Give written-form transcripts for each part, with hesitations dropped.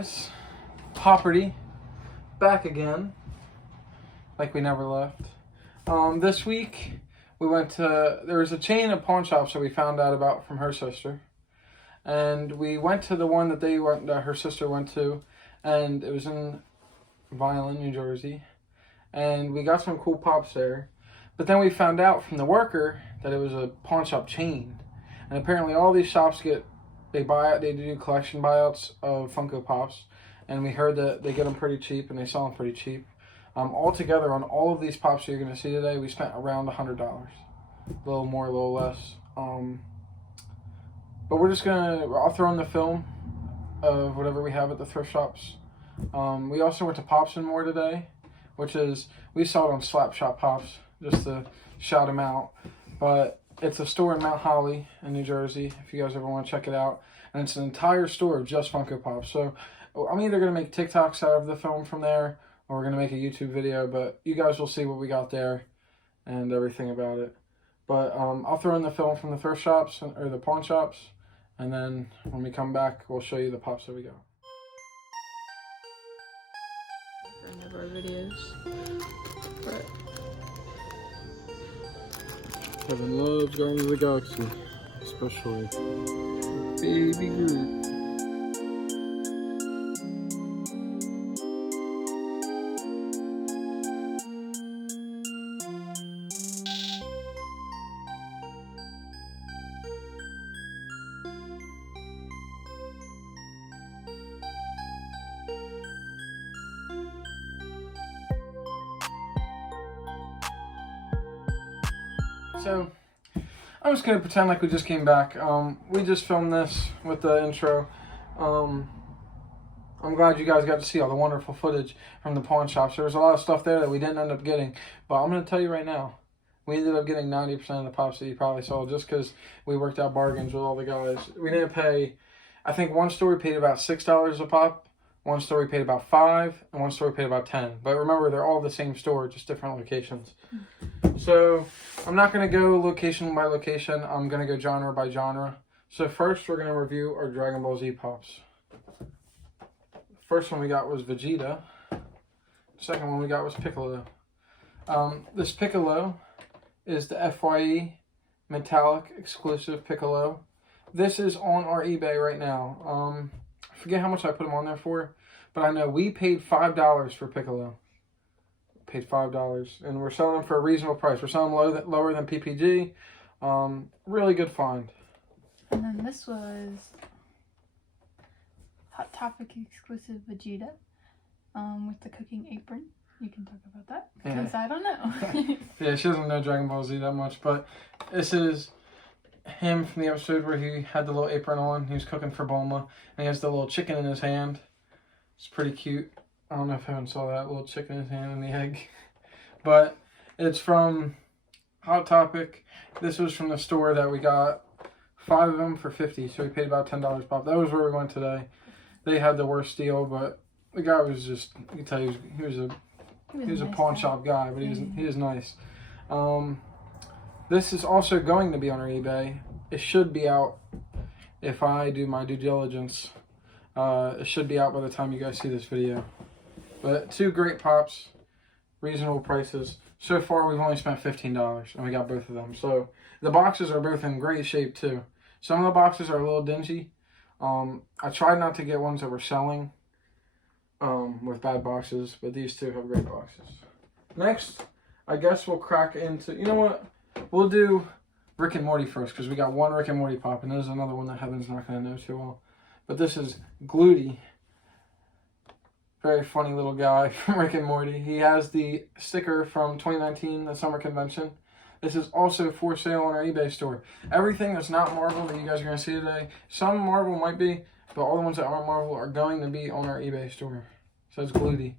guys, Popperty, back again, like we never left. This week, we went to, there was a chain of pawn shops that we found out about from her sister, and we went to the one that her sister went to, and it was in Violin, New Jersey, and we got some cool pops there, but then we found out from the worker that it was a pawn shop chain, and apparently all these shops they do collection buyouts of Funko Pops, and we heard that they get them pretty cheap, and they sell them pretty cheap. Altogether, on all of these pops you're going to see today, we spent around $100. A little more, a little less. But I'll throw in the film of whatever we have at the thrift shops. We also went to Pops and More today, we saw it on Slap Shop Pops, just to shout them out. But it's a store in Mount Holly in New Jersey, if you guys ever want to check it out. And it's an entire store of just Funko Pops. So I'm either going to make TikToks out of the film from there, or we're going to make a YouTube video. But you guys will see what we got there and everything about it. But I'll throw in the film from the thrift shops, or the pawn shops. And then when we come back, we'll show you the Pops that we got. One of our videos. But Kevin loves Guardians of the Galaxy, especially Baby Groot. So, I'm just going to pretend like we just came back. We just filmed this with the intro. I'm glad you guys got to see all the wonderful footage from the pawn shops. There was a lot of stuff there that we didn't end up getting. But I'm going to tell you right now, we ended up getting 90% of the pops that you probably saw just because we worked out bargains with all the guys. We didn't pay, I think one store we paid about $6 a pop. One store we paid about $5, and one store we paid about $10. But remember, they're all the same store, just different locations. So I'm not going to go location by location. I'm going to go genre by genre. So first, we're going to review our Dragon Ball Z Pops. First one we got was Vegeta. Second one we got was Piccolo. This Piccolo is the FYE Metallic exclusive Piccolo. This is on our eBay right now. I forget how much I put them on there for, but I know we paid $5 for Piccolo. Paid $5, and we're selling them for a reasonable price. We're selling them lower than PPG. Really good find. And then this was Hot Topic exclusive Vegeta with the cooking apron. You can talk about that, because I don't know. Yeah, she doesn't know Dragon Ball Z that much, but this is him from the episode where he had the little apron on. He was cooking for Bulma, and he has the little chicken in his hand. It's pretty cute. I don't know if anyone saw that little chicken in his hand and the egg. But it's from Hot Topic. This was from the store that we got 5 of them for $50, so we paid about $10 pop. That was where we went today. They had the worst deal, but the guy was just, you can tell he was a pawn shop guy, but he was nice. This is also going to be on our eBay. It should be out if I do my due diligence. It should be out by the time you guys see this video. But 2 great pops, reasonable prices. So far, we've only spent $15, and we got both of them. So the boxes are both in great shape too. Some of the boxes are a little dingy. I tried not to get ones that were selling with bad boxes, but these 2 have great boxes. Next, I guess we'll crack into, you know what? We'll do Rick and Morty first, because we got 1 Rick and Morty pop, and there's another one that Heaven's not going to know too well. But this is Gluty. Very funny little guy from Rick and Morty. He has the sticker from 2019, the summer convention. This is also for sale on our eBay store. Everything that's not Marvel that you guys are going to see today, some Marvel might be, but all the ones that aren't Marvel are going to be on our eBay store. So it's Gluty.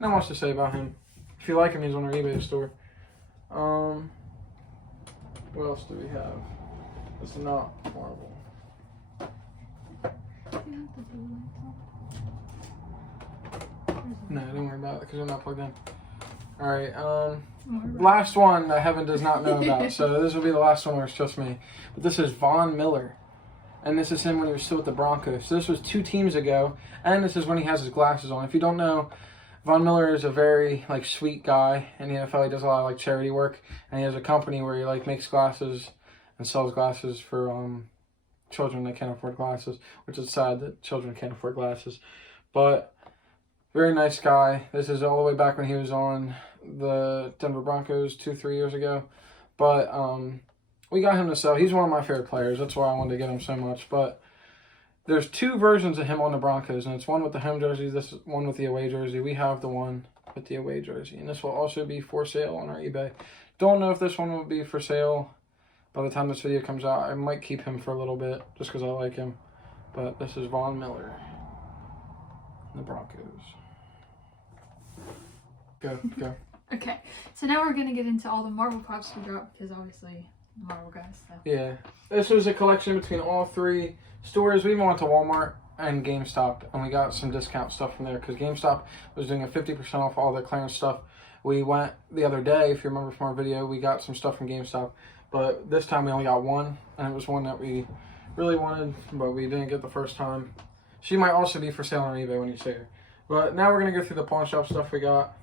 Not much to say about him. If you like him, he's on our eBay store. What else do we have? It's not Marvel. No, don't worry about it because they're not plugged in. Alright, last one that Heaven does not know about. So this will be the last one where it's just me. But this is Von Miller. And this is him when he was still with the Broncos. So this was 2 teams ago, and this is when he has his glasses on. If you don't know, Von Miller is a very like sweet guy in the NFL. He does a lot of like charity work, and he has a company where he like makes glasses and sells glasses for children that can't afford glasses, which is sad that children can't afford glasses. But very nice guy. This is all the way back when he was on the Denver Broncos 2-3 years ago. But we got him to sell. He's one of my favorite players. That's why I wanted to get him so much. But there's 2 versions of him on the Broncos, and it's one with the home jersey, this is one with the away jersey. We have the one with the away jersey, and this will also be for sale on our eBay. Don't know if this one will be for sale by the time this video comes out. I might keep him for a little bit just because I like him. But this is Von Miller, the Broncos. Go. Okay, so now we're gonna get into all the Marvel pops we got because obviously Marvel guys. So. Yeah, this was a collection between all 3 stores. We even went to Walmart and GameStop, and we got some discount stuff from there because GameStop was doing a 50% off all their clearance stuff. We went the other day, if you remember from our video, we got some stuff from GameStop, but this time we only got one, and it was one that we really wanted, but we didn't get the first time. She might also be for sale on eBay when you see her. But now we're going to go through the pawn shop stuff we got.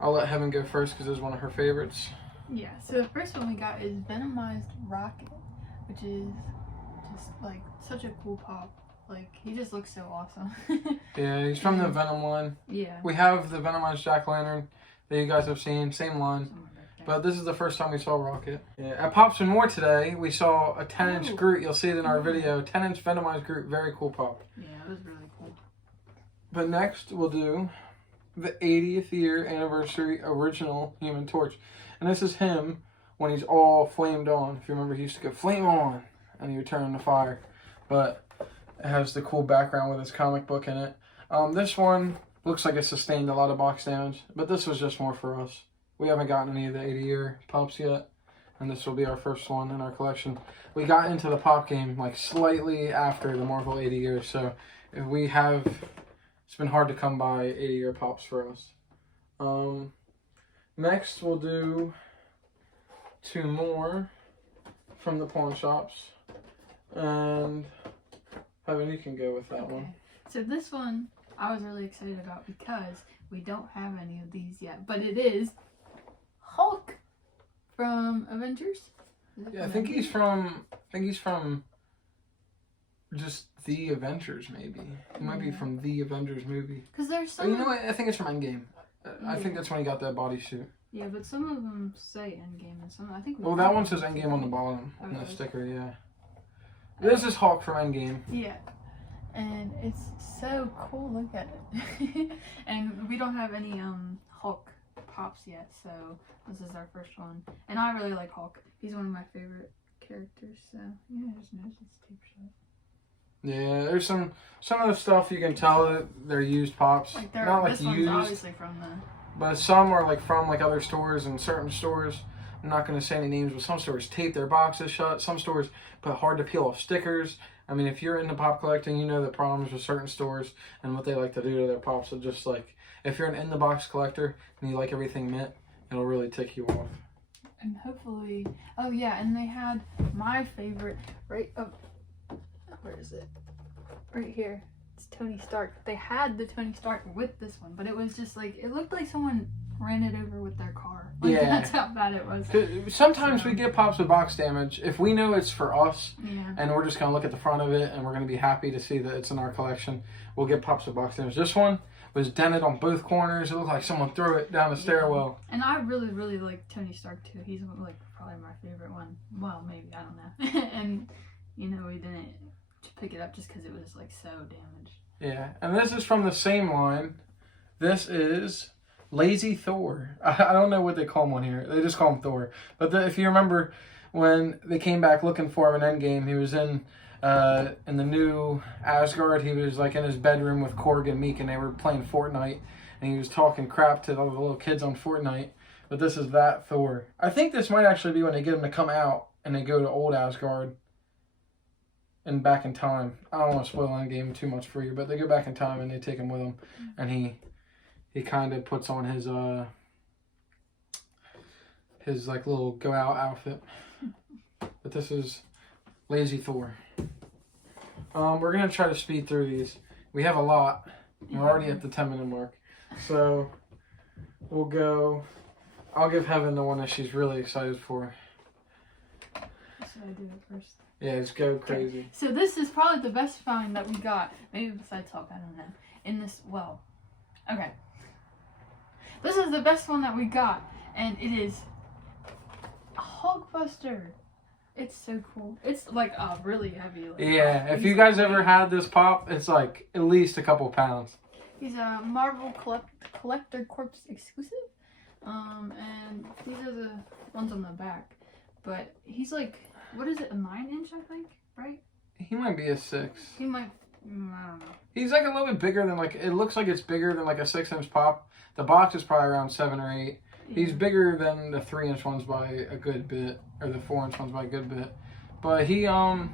I'll let Heaven go first because it's one of her favorites. Yeah, so the first one we got is Venomized Rocket, which is just like such a cool pop. Like, he just looks so awesome. Yeah, he's from the Venom line. Yeah. We have the Venomized Jack-O-Lantern that you guys have seen, same line. But this is the first time we saw Rocket. Yeah, at Pops and More today, we saw a 10-inch Groot. You'll see it in our video. 10-inch Venomized Groot, very cool pop. Yeah, it was really cool. But next, we'll do the 80th year anniversary original Human Torch. And this is him when he's all flamed on. If you remember, he used to go flame on, and he would turn into fire. But it has the cool background with his comic book in it. This one looks like it sustained a lot of box damage, but this was just more for us. We haven't gotten any of the 80-year pops yet, and this will be our first one in our collection. We got into the pop game like slightly after the Marvel 80 years, so if we have, it's been hard to come by 80-year pops for us. Next, we'll do 2 more from the pawn shops, and Heaven, you can go with that one. So this one I was really excited about because we don't have any of these yet, but it is Hulk from Avengers. Yeah, I think he's from just the Avengers, maybe. He might be from the Avengers movie. Because there's some. You know what? I think it's from Endgame. I think that's when he got that bodysuit. Yeah, but some of them say Endgame, and some I think. Well, that one says Endgame on the bottom on the sticker. Yeah. This is Hulk from Endgame. Yeah. And it's so cool. Look at it. And we don't have any Hulk pops yet, so this is our first one. And I really like Hulk. He's one of my favorite characters. So yeah, there's no tape shot. Yeah, there's some of the stuff you can tell that they're used pops. Like they're not like this used, one's obviously from the. But some are like from like other stores, and certain stores, I'm not going to say any names, but some stores tape their boxes shut. Some stores put hard to peel off stickers. I mean, if you're into pop collecting, you know the problems with certain stores and what they like to do to their pops. So just like, if you're an in-the-box collector and you like everything mint, it'll really tick you off. And hopefully, oh yeah, and they had my favorite, right, oh, where is it? Right here. It's Tony Stark. They had the Tony Stark with this one, but it was just like, it looked like someone ran it over with their car. Like, yeah. That's how bad it was. Sometimes we get pops with box damage. If we know it's for us, yeah. and we're just going to look at the front of it, and we're going to be happy to see that it's in our collection, we'll get pops with box damage. This one was dented on both corners. It looked like someone threw it down the stairwell. And I really, really like Tony Stark too. He's like probably my favorite one. Well, maybe, I don't know. And, you know, we didn't pick it up just because it was like so damaged. Yeah, and this is from the same line. This is Lazy Thor. I don't know what they call him on here. They just call him Thor. But if you remember when they came back looking for him in Endgame, he was in the new Asgard. He was like in his bedroom with Korg and Meek, and they were playing Fortnite, and he was talking crap to all the little kids on Fortnite. But this is that Thor. I think this might actually be when they get him to come out and they go to old Asgard and back in time. I don't want to spoil Endgame too much for you, but they go back in time and they take him with them, and he kind of puts on his like little go out outfit. But this is Lazy Thor. We're going to try to speed through these. We have a lot. We're already at the 10-minute mark. So, we'll go... I'll give Heaven the one that she's really excited for. Should I do it first? Yeah, just go crazy. Okay. So this is probably the best find that we got. Maybe besides Hulk, I don't know. In this, well... Okay. This is the best one that we got. And it is... a Hulkbuster. It's so cool. It's like really heavy. Like, yeah, if you guys ever had this pop, it's like at least a couple pounds. He's a Marvel Collector Corps exclusive. And these are the ones on the back. But he's like, what is it, a 9-inch, I think, right? He might be a 6. He might, I don't know. He's like a little bit bigger than like, it looks like it's bigger than like a 6-inch pop. The box is probably around 7 or 8. Yeah. He's bigger than the 3-inch ones by a good bit, or the 4-inch ones by a good bit. But he, yeah,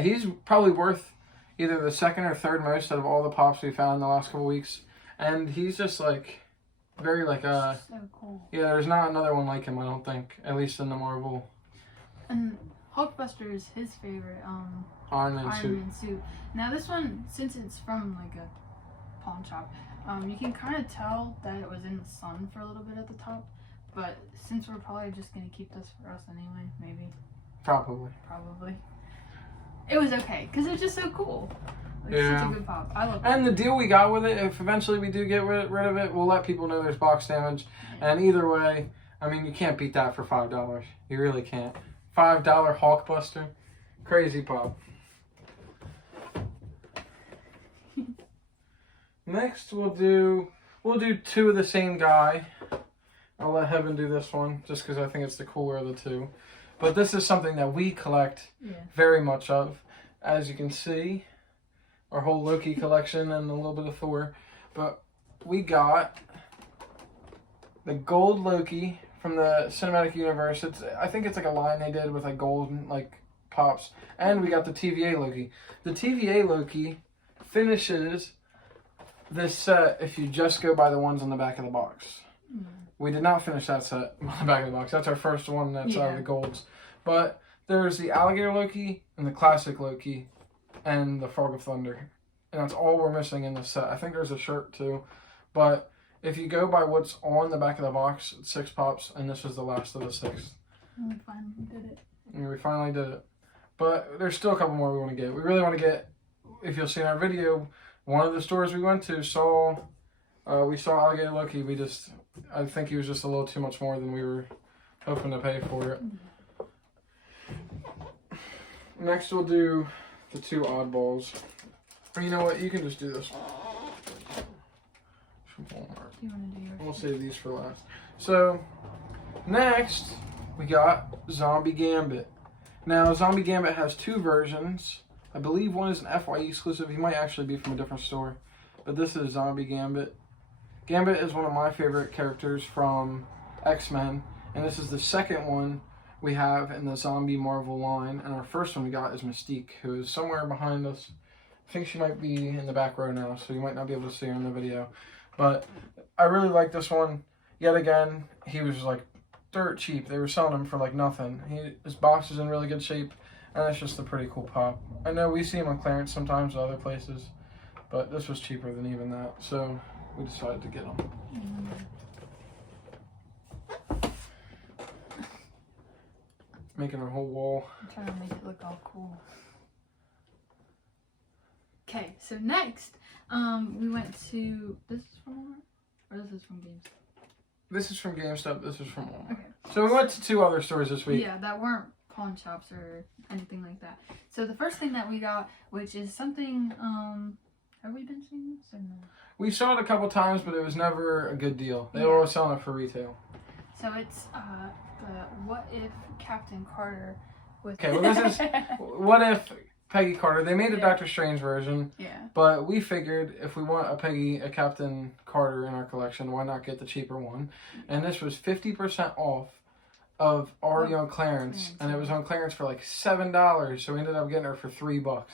he's probably worth either the second or third most out of all the pops we found in the last couple weeks. And he's just like, very like, so cool. Yeah, there's not another one like him, I don't think, at least in the Marvel. And Hulkbuster is his favorite, Iron Man suit. Now this one, since it's from like a pawn shop, you can kind of tell that it was in the sun for a little bit at the top, but since we're probably just going to keep this for us anyway, maybe. Probably. It was okay, because it's just so cool. It's such a good pop. I love it. And the deal we got with it, if eventually we do get rid of it, we'll let people know there's box damage. Yeah. And either way, I mean, you can't beat that for $5. You really can't. $5 Hulkbuster. Crazy pop. Next, we'll do 2 of the same guy. I'll let Heaven do this one, just because I think it's the cooler of the 2. But this is something that we collect very much of. As you can see, our whole Loki collection and a little bit of Thor. But we got the gold Loki from the cinematic universe. I think it's like a line they did with like golden like pops. And we got the TVA Loki. The TVA Loki finishes this set if you just go by the ones on the back of the box. We did not finish that set on the back of the box. That's our first one that's out of the golds. But there's the alligator Loki and the classic Loki and the Frog of Thunder. And that's all we're missing in this set. I think there's a shirt too. But if you go by what's on the back of the box, it's 6 pops, and this was the last of the 6. And we finally did it. And we finally did it. But there's still a couple more we want to get. We really want to get, if you'll see in our video, one of the stores we went to we saw alligator Loki. I think he was just a little too much more than we were hoping to pay for it. Next we'll do the 2 oddballs. Or you know what? You can just do this one. From Walmart. You want to do yours? We'll save these for last. So, next we got Zombie Gambit. Now, Zombie Gambit has 2 versions. I believe one is an FYE exclusive. He might actually be from a different store. But this is Zombie Gambit. Gambit is one of my favorite characters from X-Men. And this is the second one we have in the Zombie Marvel line. And our first one we got is Mystique, who is somewhere behind us. I think she might be in the back row now, so you might not be able to see her in the video. But I really like this one. Yet again, he was like dirt cheap. They were selling him for like nothing. His box is in really good shape, and it's just a pretty cool pop. I know we see him on clearance sometimes at other places, but this was cheaper than even that, so we decided to get him. Making our whole wall. I'm trying to make it look all cool. Okay, so next, we went to, this is from Walmart? Or this is from GameStop? This is from GameStop, this is from Walmart. Okay. So we went to 2 other stores this week. Yeah, that weren't pawn shops or anything like that. So the first thing that we got, which is something, have we been seeing this or no? We saw it a couple times, but it was never a good deal. They were always selling it for retail. So it's, the What If Captain Carter with... Okay, well this is What If Peggy Carter. They made a Doctor Strange version. Yeah. But we figured if we want a Captain Carter in our collection, why not get the cheaper one? And this was 50% off of already on clearance. And it was on clearance for like $7. So we ended up getting her for $3.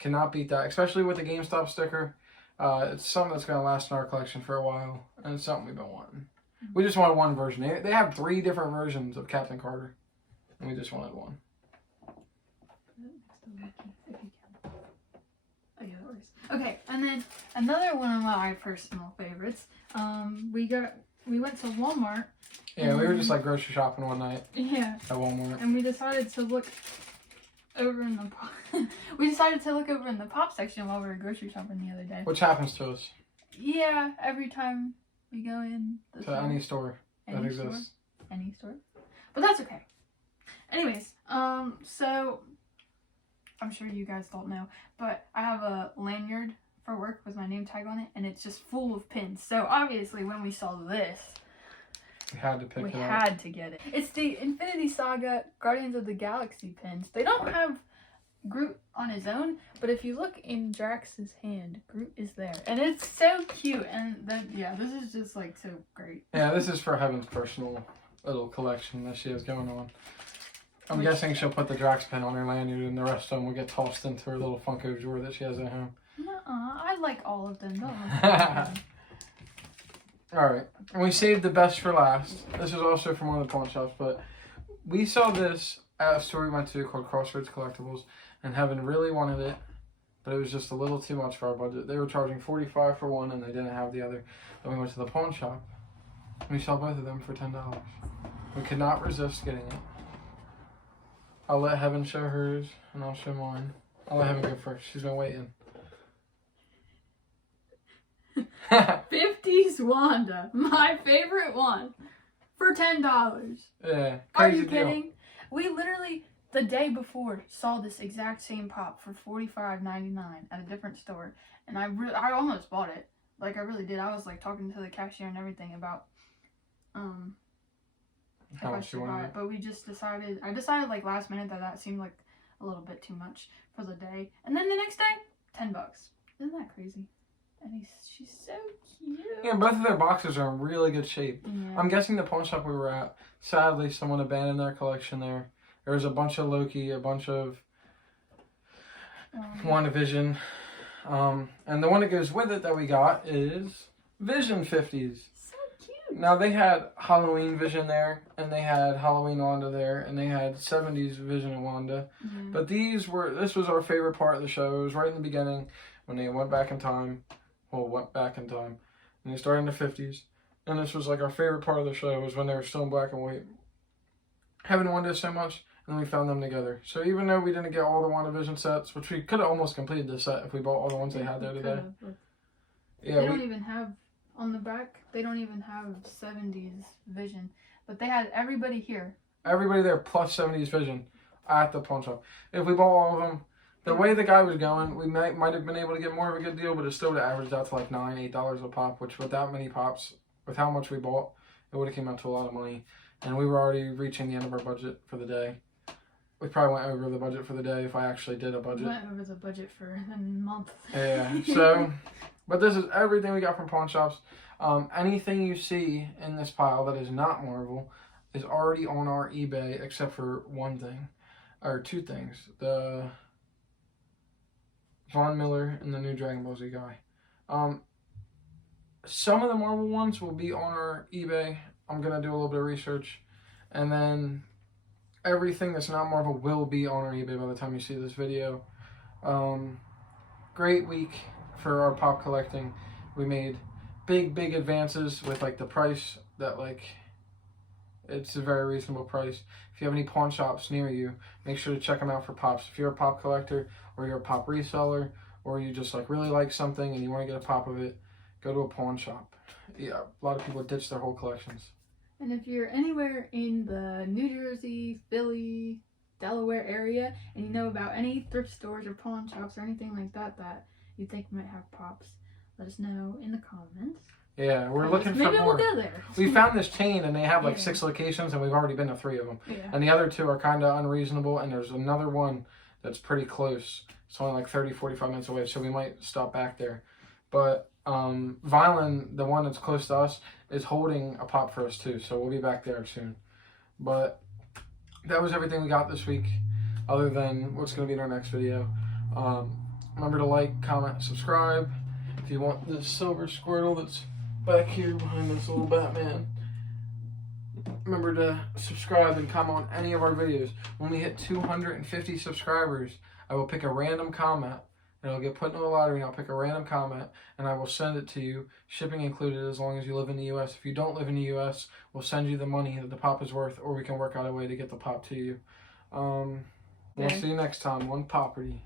Cannot beat that. Especially with the GameStop sticker. It's something that's going to last in our collection for a while. And it's something we've been wanting. We just wanted one version. They have 3 different versions of Captain Carter. And we just wanted one. Anyways, okay, and then another one of my personal favorites. We went to Walmart. Yeah, we were just like grocery shopping one night. Yeah. At Walmart. And we decided to look over in the pop section while we were grocery shopping the other day. Which happens to us. Yeah, every time we go in the store. Any store that Any exists. store. Any store. But that's okay. Anyways, so I'm sure you guys don't know, but I have a lanyard for work with my name tag on it, and it's just full of pins. So obviously when we saw this, we had to pick it up. We had to get it. It's the Infinity Saga Guardians of the Galaxy pins. They don't have Groot on his own, but if you look in Drax's hand, Groot is there. And it's so cute. And then, yeah, this is just like so great. Yeah, this is for Heaven's personal little collection that she has going on. I'm guessing she'll put the Drax pin on her lanyard, and the rest of them will get tossed into her little Funko drawer that she has at home. Nuh-uh, I like all of them. Don't look at them. Alright, and we saved the best for last. This is also from one of the pawn shops, but we saw this at a store we went to called Crossroads Collectibles, and Heaven really wanted it, but it was just a little too much for our budget. They were charging $45 for one, and they didn't have the other. Then we went to the pawn shop, and we saw both of them for $10. We could not resist getting it. I'll let Heaven show hers, and I'll show mine. I'll let Heaven go first. She's been waiting. 50s Wanda, my favorite one, for $10. Yeah, Are crazy you deal. kidding? We literally, the day before, saw this exact same pop for $45.99 at a different store, and I almost bought it. Like, I really did. I was like talking to the cashier and everything about How much you wanted it. but we just decided. I decided like last minute that seemed like a little bit too much for the day, and then the next day, $10. Isn't that crazy? And she's so cute. Yeah, both of their boxes are in really good shape. Yeah. I'm guessing the pawn shop we were at, sadly, someone abandoned their collection there. There was a bunch of Loki, a bunch of WandaVision. And the one that goes with it that we got is Vision 50s. So cute. Now, they had Halloween Vision there, and they had Halloween Wanda there, and they had 70s Vision and Wanda. Mm-hmm. But this was our favorite part of the show. It was right in the beginning when they went back in time. And they started in the 50s. And this was like our favorite part of the show, was when they were still in black and white. Heaven wanted it so much, and then we found them together. So even though we didn't get all the WandaVision sets, which we could have almost completed the set if we bought all the ones they had there today. Yeah, they don't even have, on the back, they don't even have 70s Vision. But they had everybody here. Everybody there plus 70s Vision at the pawn shop. If we bought all of them, the way the guy was going, we might have been able to get more of a good deal, but it still would have averaged out to like $9, $8 a pop, which with that many pops, with how much we bought, it would have came out to a lot of money. And we were already reaching the end of our budget for the day. We probably went over the budget for the day if I actually did a budget. Went over the budget for a month. Yeah, so, but this is everything we got from pawn shops. Anything you see in this pile that is not Marvel is already on our eBay, except for one thing, or two things. The Von Miller and the new Dragon Ball Z guy. Some of the Marvel ones will be on our eBay. I'm going to do a little bit of research. And then everything that's not Marvel will be on our eBay by the time you see this video. Great week for our pop collecting. We made big advances with like the price that like, it's a very reasonable price. If you have any pawn shops near you, make sure to check them out for pops. If you're a pop collector, or you're a pop reseller, or you just like really like something and you want to get a pop of it, go to a pawn shop. Yeah, a lot of people ditch their whole collections. And if you're anywhere in the New Jersey, Philly, Delaware area, and you know about any thrift stores or pawn shops or anything like that that you think might have pops, let us know in the comments. Yeah, we're looking for maybe more. Maybe we'll go there. We found this chain and they have like Yeah. 6 locations and we've already been to 3 of them. Yeah. And the other 2 are kind of unreasonable, and there's another one that's pretty close. It's only like 30, 45 minutes away, so we might stop back there. But Violin, the one that's close to us, is holding a pop for us too, so we'll be back there soon. But that was everything we got this week, other than what's going to be in our next video. Remember to like, comment, subscribe. If you want this silver Squirtle that's back here behind this little Batman, remember to subscribe and comment on any of our videos. When we hit 250 subscribers, I will pick a random comment and it'll get put into a lottery, and I'll pick a random comment, and I will send it to you, shipping included, as long as you live in the U.S. If you don't live in the U.S., we'll send you the money that the pop is worth, or we can work out a way to get the pop to you. We'll see you next time on Property.